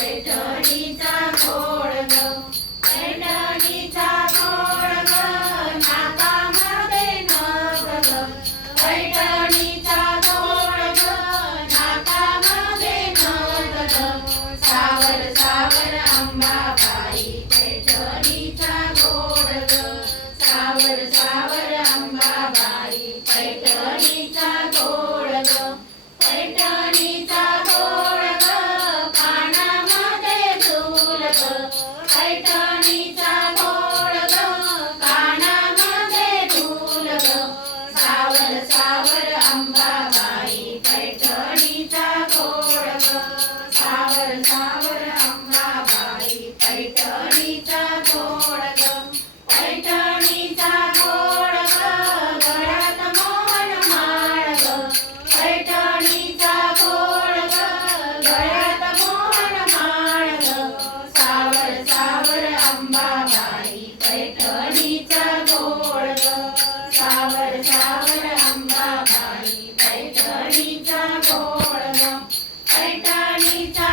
पैठणीचा गोड ग, पैठणीचा गोड ग, नाकामध्ये नथ ग, पैठणीचा गोड ग, नाकामध्ये नथ ग, सावर सावर अंबाबाई पैठणीचा गोड ग, सावर सावर अंबाबाई पैठणीचा गोड ग, पैठणीचा गोड ग, कानामध्ये झूल ग, पैठणीचा गोड ग, कानामध्ये झूल ग, सावर सावर अंबाबाई पैठणीचा गोड ग, सावर सावर अंबाबाई पैठणीचा गोड ग, पैठणीचा गोड ग, गळ्यात मोहन माळ ग, पैठणीचा गोड ग, गळ्यात मोहन माळ ग, सावर सावर अंबाबाई पैठणीचा गोड ग, सावर सावर अंबाबाई पैठणीचा गोड ग, पैठणीचा